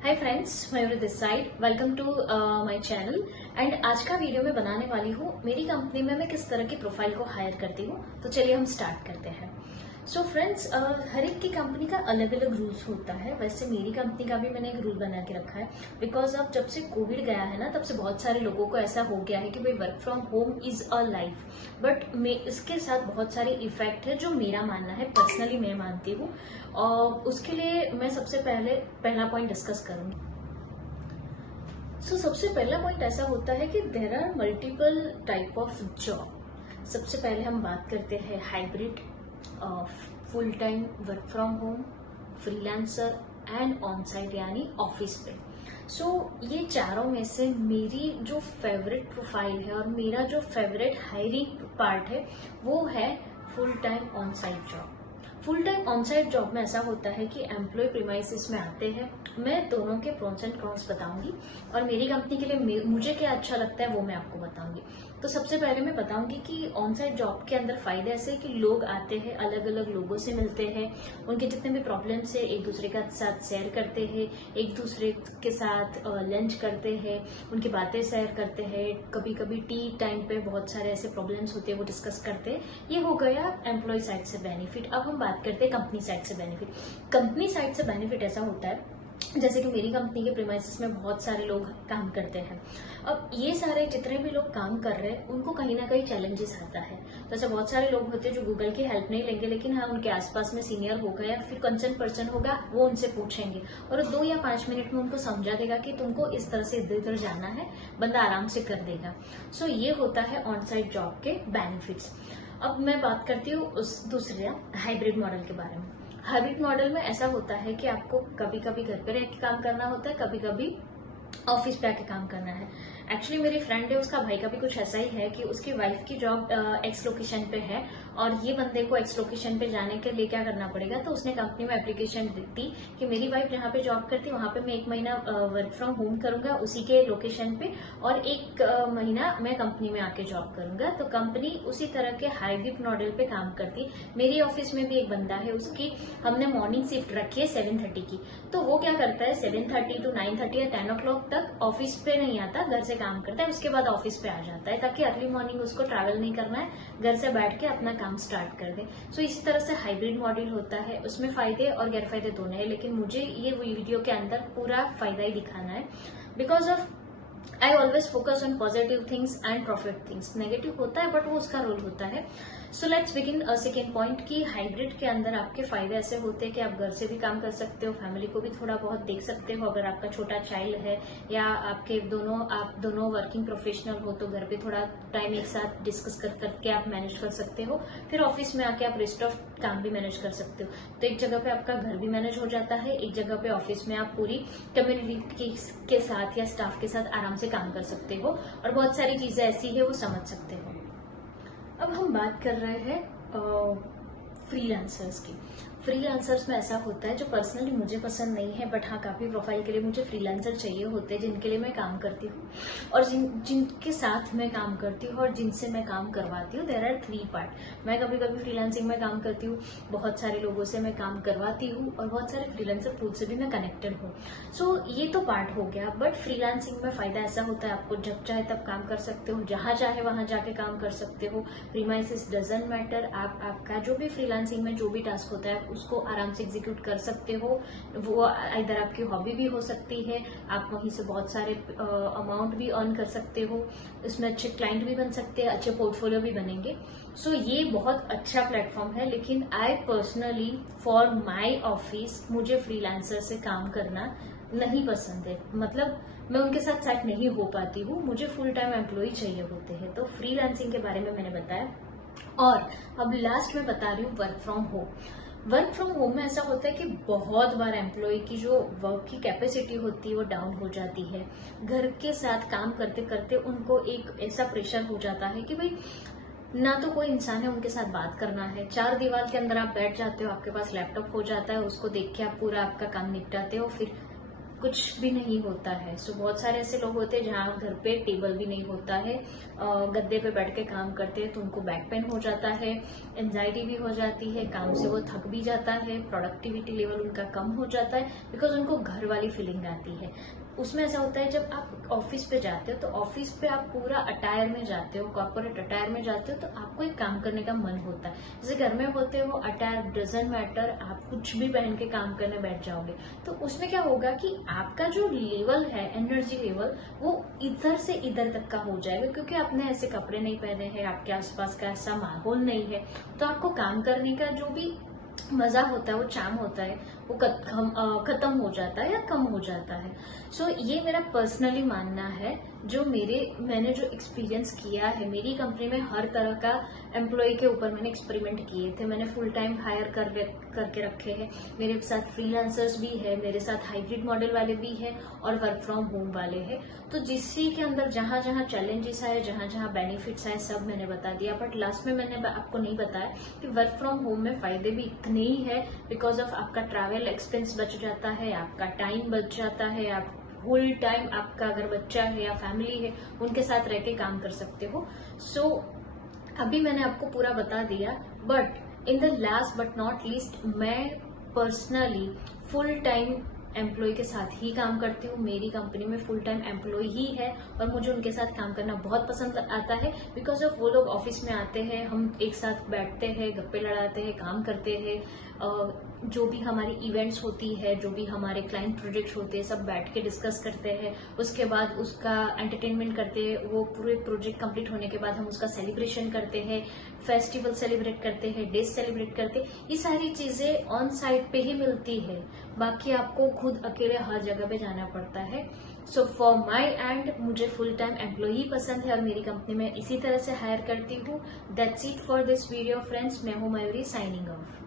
Hi friends, Mayuri this side. Welcome to my channel. And आज का video मैं बनाने वाली हूँ मेरी कंपनी में मैं किस तरह की प्रोफाइल को हायर करती हूँ। तो चलिए हम स्टार्ट करते हैं। सो फ्रेंड्स, हर एक की कंपनी का अलग अलग रूल्स होता है। वैसे मेरी कंपनी का भी मैंने एक रूल बना के रखा है, बिकॉज अब जब से कोविड गया है ना, तब से बहुत सारे लोगों को ऐसा हो गया है कि भाई work from home is a life. But इसके साथ बहुत सारे इफेक्ट है जो मेरा मानना है, पर्सनली मैं मानती हूँ। और उसके लिए मैं सबसे पहला पॉइंट डिस्कस करूंगी। सबसे पहला पॉइंट ऐसा होता है कि there are multiple type of job. सबसे पहले हम बात करते हैं hybrid, full time work from home, freelancer and on site यानी ऑफिस पे। ये चारों में से मेरी जो फेवरेट प्रोफाइल है और मेरा जो फेवरेट हायरिंग पार्ट है वो है full time on site job. Full time on site job में ऐसा होता है कि एम्प्लॉय प्रीमाइसिस में आते हैं। मैं दोनों के प्रोस एंड कॉन्स बताऊंगी और मेरी कंपनी के लिए मुझे क्या अच्छा लगता है वो मैं आपको बताऊंगी। तो सबसे पहले मैं बताऊंगी कि ऑन साइट जॉब के अंदर फायदे ऐसे कि लोग आते हैं, अलग अलग लोगों से मिलते हैं, उनके जितने भी प्रॉब्लम्स है एक दूसरे के साथ शेयर करते हैं, एक दूसरे के साथ लंच करते हैं, उनकी बातें शेयर करते हैं। कभी कभी टी टाइम पे बहुत सारे ऐसे प्रॉब्लम्स होते हैं वो डिस्कस करते हैं। ये हो गया एम्प्लॉय साइड से बेनिफिट। अब हम बात करते हैं कंपनी साइड से बेनिफिट। कंपनी साइड से बेनिफिट ऐसा होता है जैसे कि मेरी कंपनी के प्रीमाइसिस में बहुत सारे लोग काम करते हैं। अब ये सारे जितने भी लोग काम कर रहे हैं उनको कहीं ना कहीं चैलेंजेस आता है। तो ऐसे बहुत सारे लोग होते हैं जो गूगल की हेल्प नहीं लेंगे, लेकिन हाँ उनके आसपास में सीनियर होगा या फिर कंसर्न पर्सन होगा, वो उनसे पूछेंगे और 2 या 5 मिनट में उनको समझा देगा कि तुमको इस तरह से इधर उधर जाना है, बंदा आराम से कर देगा। ये होता है ऑन साइट जॉब के बेनिफिट्स। अब मैं बात करती हूँ उस दूसरे हाइब्रिड मॉडल के बारे में। हाइब्रिड मॉडल में ऐसा होता है कि आपको कभी कभी घर पे रह के काम करना होता है, कभी कभी ऑफिस पे आके काम करना है। एक्चुअली मेरी फ्रेंड है, उसका भाई का भी कुछ ऐसा ही है कि उसकी वाइफ की जॉब एक्स लोकेशन पे है और ये बंदे को एक्स लोकेशन पे जाने के लिए क्या करना पड़ेगा। तो उसने कंपनी में एप्लीकेशन दी कि मेरी वाइफ जहाँ पे जॉब करती है वहां पे मैं 1 महीना वर्क फ्रॉम होम करूंगा उसी के लोकेशन पे, और 1 महीना मैं कंपनी में आके जॉब करूंगा। तो कंपनी उसी तरह के हाइब्रिड मॉडल पे काम करती। मेरी ऑफिस में भी एक बंदा है, उसकी हमने मॉर्निंग शिफ्ट रखी है 7:30 की। तो वो क्या करता है 7:30 टू 9:30 या 10 o'clock तक ऑफिस पे नहीं आता, घर से काम करता है, उसके बाद ऑफिस पे आ जाता है ताकि अर्ली मॉर्निंग उसको ट्रैवल नहीं करना है, घर से बैठ के अपना काम स्टार्ट कर दे। इसी तरह से हाइब्रिड मॉडल होता है। उसमें फायदे और गैर फायदे दोनों है, लेकिन मुझे ये वीडियो के अंदर पूरा फायदा ही दिखाना है। Because of I always focus on positive things and profit things. Negative होता है बट वो उसका रोल होता है। लेट्स बिगिन सेकेंड पॉइंट कि हाइब्रिड के अंदर आपके फायदे ऐसे होते हैं कि आप घर से भी काम कर सकते हो, फैमिली को भी थोड़ा बहुत देख सकते हो। अगर आपका छोटा चाइल्ड है या आप दोनों वर्किंग प्रोफेशनल हो तो घर पे थोड़ा टाइम एक साथ डिस्कस करके आप मैनेज कर सकते हो। फिर ऑफिस में आके आप रेस्ट ऑफ काम भी मैनेज कर सकते हो। तो एक जगह पे आपका घर भी मैनेज हो जाता है, एक जगह पे ऑफिस में आप पूरी कम्युनिटी के साथ या स्टाफ के साथ आराम से काम कर सकते हो और बहुत सारी चीजें ऐसी है वो समझ सकते हो। अब हम बात कर रहे हैं फ्रीलांसर्स की। फ्रीलांसर्स में ऐसा होता है जो पर्सनली मुझे पसंद नहीं है, बट हाँ काफी प्रोफाइल के लिए मुझे फ्रीलांसर चाहिए होते हैं जिनके लिए मैं काम करती हूँ और जिनके साथ मैं काम करती हूँ और जिनसे मैं काम करवाती हूँ। There are 3 part. मैं कभी कभी फ्रीलांसिंग में काम करती हूँ, बहुत सारे लोगों से मैं काम करवाती हूँ और बहुत सारे फ्रीलांसर टूल से भी मैं कनेक्टेड हूँ। ये तो पार्ट हो गया। बट फ्रीलांसिंग में फायदा ऐसा होता है आपको जब चाहे तब काम कर सकते हो, जहां चाहे वहां जाके काम कर सकते हो। Premises doesn't matter. आपका जो भी फ्रीलांसिंग में जो भी टास्क होता है उसको आराम से एग्जीक्यूट कर सकते हो। वो इधर आपकी हॉबी भी हो सकती है, आप वहीं से बहुत सारे अमाउंट भी अर्न कर सकते हो, इसमें अच्छे क्लाइंट भी बन सकते हैं, अच्छे पोर्टफोलियो भी बनेंगे। ये बहुत अच्छा प्लेटफॉर्म है। लेकिन I personally for my office मुझे फ्रीलांसर से काम करना नहीं पसंद है। मतलब मैं उनके साथ सेट नहीं हो पाती हूँ, मुझे फुल टाइम एम्प्लॉय चाहिए होते हैं। तो फ्रीलांसिंग के बारे में मैंने बताया। और अब लास्ट में बता रही हूँ work from home. Work from home में ऐसा होता है कि बहुत बार एम्प्लॉय की जो वर्क की कैपेसिटी होती है वो डाउन हो जाती है। घर के साथ काम करते करते उनको एक ऐसा प्रेशर हो जाता है कि भाई ना तो कोई इंसान है उनके साथ बात करना है, 4 दीवार के अंदर आप बैठ जाते हो, आपके पास लैपटॉप हो जाता है, उसको देख के आप पूरा आपका काम निपटाते हो, फिर कुछ भी नहीं होता है। सो बहुत सारे ऐसे लोग होते हैं जहाँ घर पे टेबल भी नहीं होता है, गद्दे पे बैठ के काम करते हैं तो उनको बैक पेन हो जाता है, एंजाइटी भी हो जाती है, काम से वो थक भी जाता है, प्रोडक्टिविटी लेवल उनका कम हो जाता है, बिकॉज उनको घर वाली फीलिंग आती है। उसमें ऐसा होता है जब आप ऑफिस पे जाते हो तो ऑफिस पे आप पूरा अटायर में जाते हो, कॉर्पोरेट अटायर में जाते हो, तो आपको एक काम करने का मन होता है। जैसे घर में होते हो, अटायर डजंट मैटर, आप कुछ भी पहन के काम करने बैठ जाओगे, तो उसमें क्या होगा कि आपका जो लेवल है, एनर्जी लेवल, वो इधर से इधर तक का हो जाएगा, क्योंकि आपने ऐसे कपड़े नहीं पहने हैं, आपके आसपास का ऐसा माहौल नहीं है, तो आपको काम करने का जो भी मजा होता है, वो चार्म होता है, वो खत्म हो जाता है या कम हो जाता है। सो ये मेरा पर्सनली मानना है, जो मैंने जो एक्सपीरियंस किया है, मेरी कंपनी में हर तरह का एम्प्लॉय के ऊपर मैंने एक्सपेरिमेंट किए थे। मैंने फुल टाइम हायर करके रखे हैं, मेरे साथ फ्रीलांसर्स भी है, मेरे साथ हाइब्रिड मॉडल वाले भी है और वर्क फ्रॉम होम वाले हैं। तो जिससे के अंदर जहां जहां चैलेंजेस आए, जहां जहां बेनिफिट्स आए, सब मैंने बता दिया। बट लास्ट में मैंने आपको नहीं बताया कि वर्क फ्रॉम होम में फायदे भी इतने ही है, बिकॉज ऑफ आपका ट्रैवल एक्सपेंस बच जाता है, आपका टाइम बच जाता है, आप फुल टाइम आपका अगर बच्चा है या फैमिली है उनके साथ रह के काम कर सकते हो। सो अभी मैंने आपको पूरा बता दिया, but in the last but not least, मैं पर्सनली फुल टाइम एम्प्लॉय के साथ ही काम करती हूँ। मेरी कंपनी में फुल टाइम एम्प्लॉय ही है और मुझे उनके साथ काम करना बहुत पसंद आता है, बिकॉज ऑफ वो लोग ऑफिस में आते हैं, हम एक साथ बैठते हैं, गप्पे लड़ाते हैं, काम करते हैं, जो भी हमारी इवेंट्स होती है, जो भी हमारे क्लाइंट प्रोजेक्ट्स होते हैं, सब बैठ के डिस्कस करते हैं, उसके बाद उसका एंटरटेनमेंट करते हैं। वो पूरे प्रोजेक्ट कंप्लीट होने के बाद हम उसका सेलिब्रेशन करते हैं, फेस्टिवल सेलिब्रेट करते हैं, डेज सेलिब्रेट करते हैं। ये सारी चीजें ऑन साइट पे ही मिलती है, बाकी आपको खुद अकेले हर जगह पे जाना पड़ता है। सो फॉर माई एंड, मुझे फुल टाइम एम्प्लॉय ही पसंद है और मेरी कंपनी में इसी तरह से हायर करती हूँ। That's it for this video friends. मैं हूँ मयूरी, साइनिंग ऑफ।